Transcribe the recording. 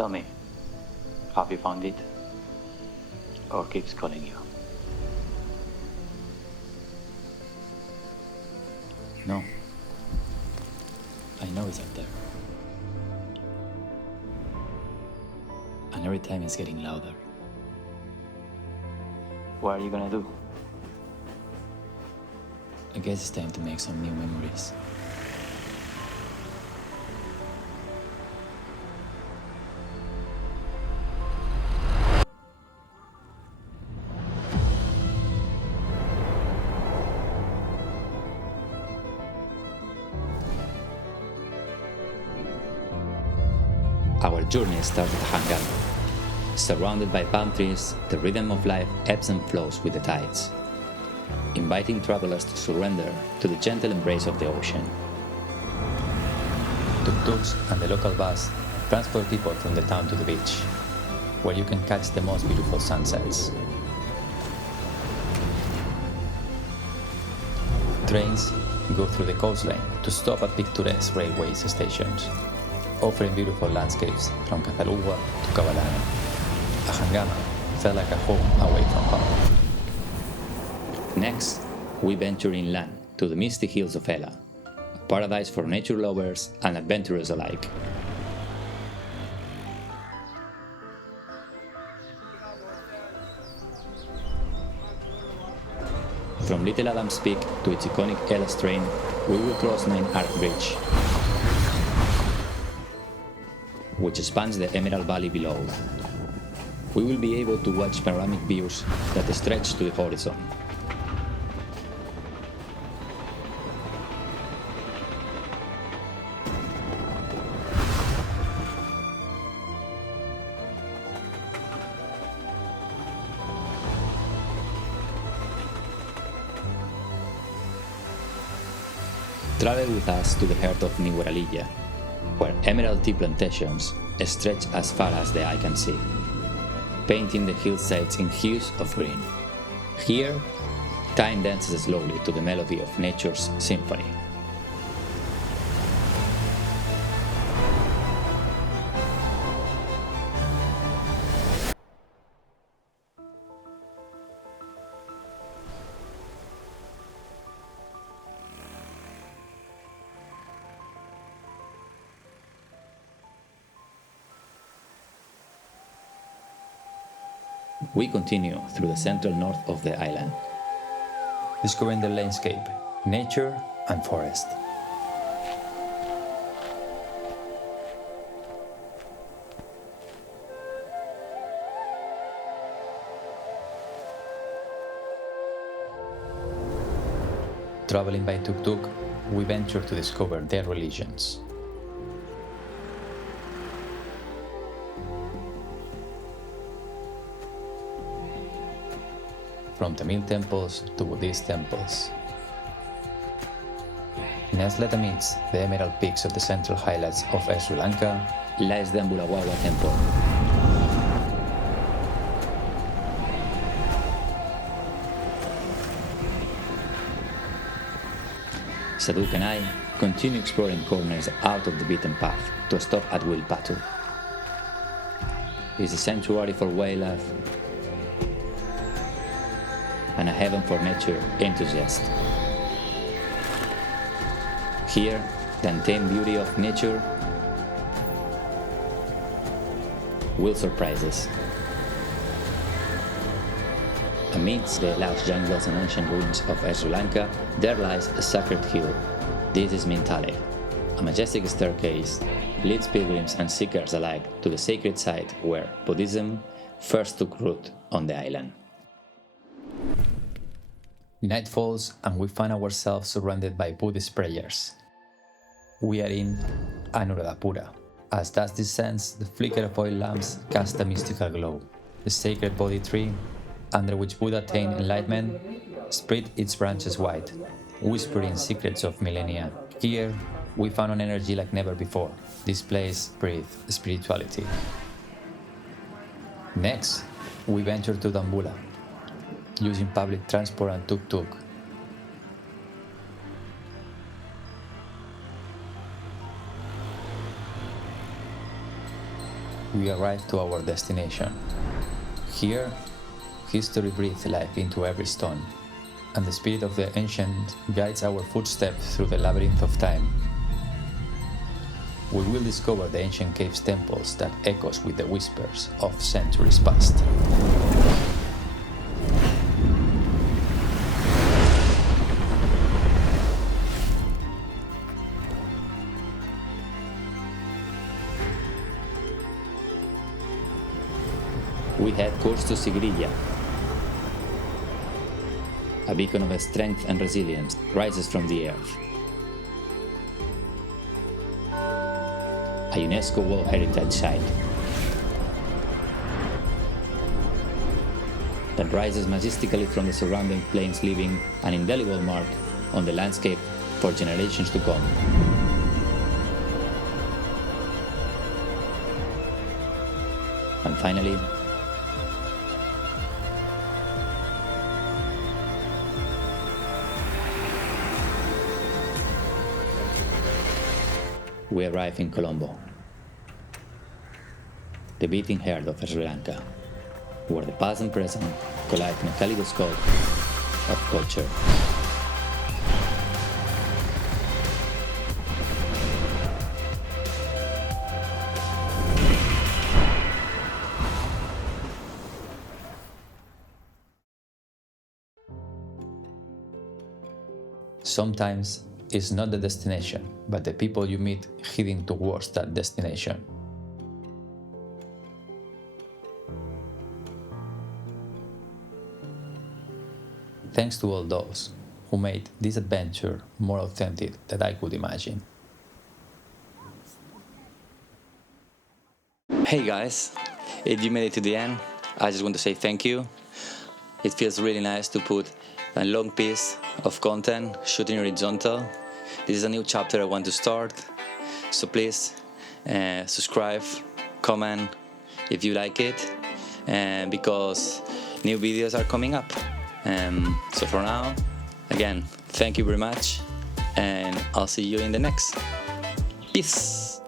Tell me, have you found it? Or keeps calling you? No. I know it's up there. And every time it's getting louder. What are you gonna do? I guess it's time to make some new memories. Our journey starts at Ahangama. Surrounded by palm trees, the rhythm of life ebbs and flows with the tides, inviting travelers to surrender to the gentle embrace of the ocean. Tuk-tuks and the local bus transport people from the town to the beach, where you can catch the most beautiful sunsets. Trains go through the coastline to stop at picturesque railway stations, offering beautiful landscapes from Catalunya to Cabalana. Ahangama felt like a home away from home. Next, we venture inland to the misty hills of Ela, a paradise for nature lovers and adventurers alike. From Little Adam's Peak to its iconic Ela Strain, we will cross Nine Arc Bridge, which spans the Emerald Valley below. We will be able to watch panoramic views that stretch to the horizon. Travel with us to the heart of Nihuaralilla, where emerald tea plantations stretch as far as the eye can see, painting the hillsides in hues of green. Here, time dances slowly to the melody of nature's symphony. We continue through the central north of the island, discovering the landscape, nature, and forest. Traveling by tuk-tuk, we venture to discover their religions. From Tamil temples to Buddhist temples. Nestled amidst the emerald peaks of the central highlands of Sri Lanka lies the Dambulla temple. Sadhuk and I continue exploring corners out of the beaten path to stop at Wilpatu. It's a sanctuary for wildlife and a heaven for nature enthusiasts. Here, the untamed beauty of nature will surprise us. Amidst the lush jungles and ancient ruins of Sri Lanka, there lies a sacred hill. This is Mihintale. A majestic staircase leads pilgrims and seekers alike to the sacred site where Buddhism first took root on the island. Night falls and we find ourselves surrounded by Buddhist prayers. We are in Anuradhapura. As dusk descends, the flicker of oil lamps cast a mystical glow. The sacred Bodhi tree, under which Buddha attained enlightenment, spread its branches wide, whispering secrets of millennia. Here, we found an energy like never before. This place breathes spirituality. Next, we venture to Dambulla, using public transport and tuk-tuk. we arrive to our destination. Here, history breathes life into every stone, and the spirit of the ancient guides our footsteps through the labyrinth of time. We will discover the ancient caves temples that echoes with the whispers of centuries past. We head course to Sigiriya. A beacon of strength and resilience rises from the earth. A UNESCO World Heritage Site that rises majestically from the surrounding plains, leaving an indelible mark on the landscape for generations to come. And finally, we arrive in Colombo, the beating heart of Sri Lanka, where the past and present collide in a kaleidoscope of culture. Sometimes it's not the destination, but the people you meet heading towards that destination. Thanks to all those who made this adventure more authentic than I could imagine. Hey guys, if you made it to the end, I just want to say thank you. It feels really nice to put a long piece of content shooting horizontal. This is a new chapter I want to start, so please subscribe, comment if you like it, because new videos are coming up. So for now, again, thank you very much, and I'll see you in the next. Peace!